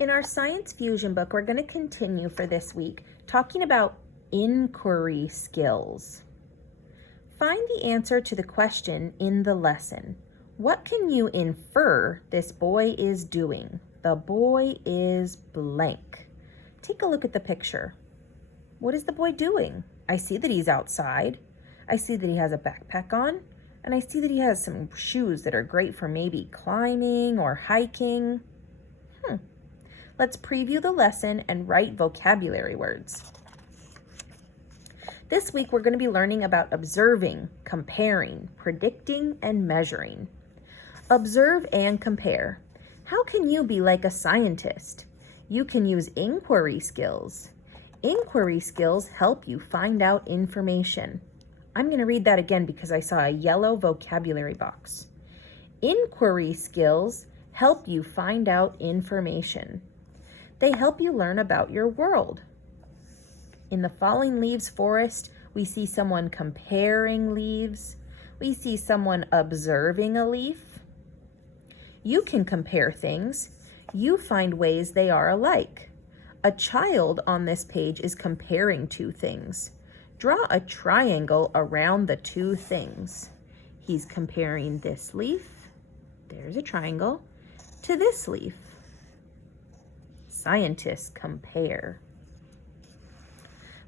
In our Science Fusion book, we're going to continue for this week talking about inquiry skills. Find the answer to the question in the lesson. What can you infer this boy is doing? The boy is blank. Take a look at the picture. What is the boy doing? I see that he's outside. I see that he has a backpack on, and I see that he has some shoes that are great for maybe climbing or hiking. Let's preview the lesson and write vocabulary words. This week, we're going to be learning about observing, comparing, predicting, and measuring. Observe and compare. How can you be like a scientist? You can use inquiry skills. Inquiry skills help you find out information. I'm going to read that again because I saw a yellow vocabulary box. Inquiry skills help you find out information. They help you learn about your world. In the falling leaves forest, we see someone comparing leaves. We see someone observing a leaf. You can compare things. You find ways they are alike. A child on this page is comparing two things. Draw a triangle around the two things. He's comparing this leaf, there's a triangle, to this leaf. Scientists compare.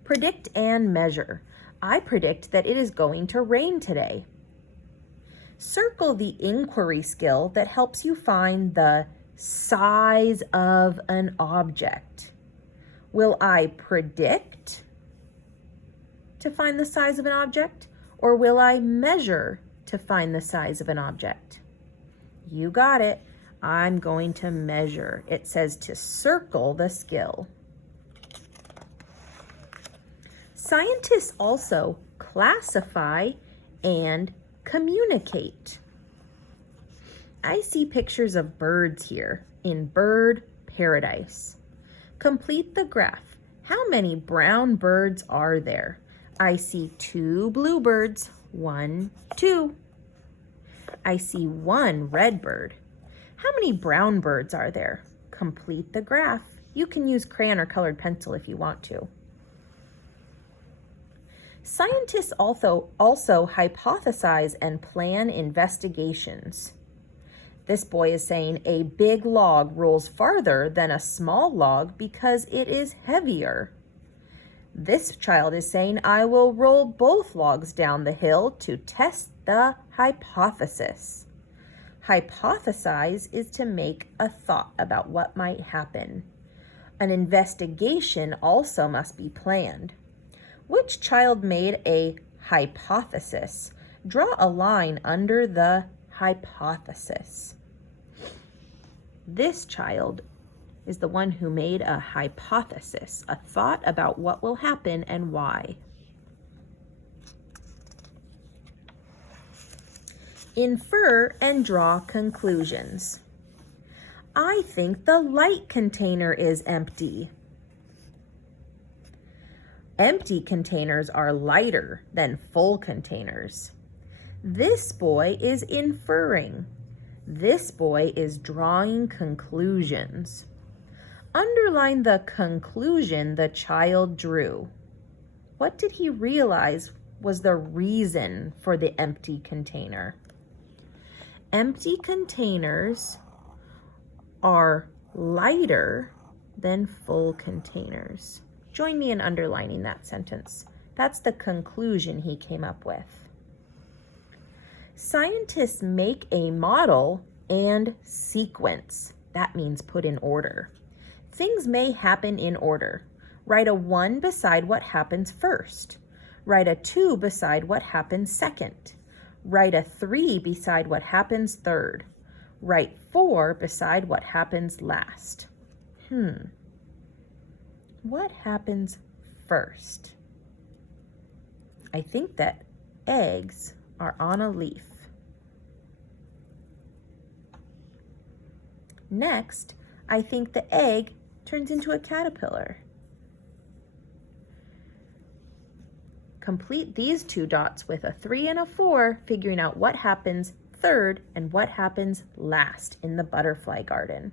Predict and measure. I predict that it is going to rain today. Circle the inquiry skill that helps you find the size of an object. Will I predict to find the size of an object, or will I measure to find the size of an object? You got it. I'm going to measure. It says to circle the skill. Scientists also classify and communicate. I see pictures of birds here in bird paradise. Complete the graph. How many brown birds are there? I see 2 bluebirds, 1, 2. I see 1 red bird. How many brown birds are there? Complete the graph. You can use crayon or colored pencil if you want to. Scientists also hypothesize and plan investigations. This boy is saying a big log rolls farther than a small log because it is heavier. This child is saying, I will roll both logs down the hill to test the hypothesis. Hypothesize is to make a thought about what might happen. An investigation also must be planned. Which child made a hypothesis? Draw a line under the hypothesis. This child is the one who made a hypothesis, a thought about what will happen and why. Infer and draw conclusions. I think the light container is empty. Empty containers are lighter than full containers. This boy is inferring. This boy is drawing conclusions. Underline the conclusion the child drew. What did he realize was the reason for the empty container? Empty containers are lighter than full containers. Join me in underlining that sentence. That's the conclusion he came up with. Scientists make a model and sequence. That means put in order. Things may happen in order. Write a 1 beside what happens first. Write a 2 beside what happens second. Write a 3 beside what happens third. Write 4 beside what happens last. What happens first? I think that eggs are on a leaf. Next, I think the egg turns into a caterpillar. Complete these 2 dots with a 3 and a 4, figuring out what happens third and what happens last in the butterfly garden.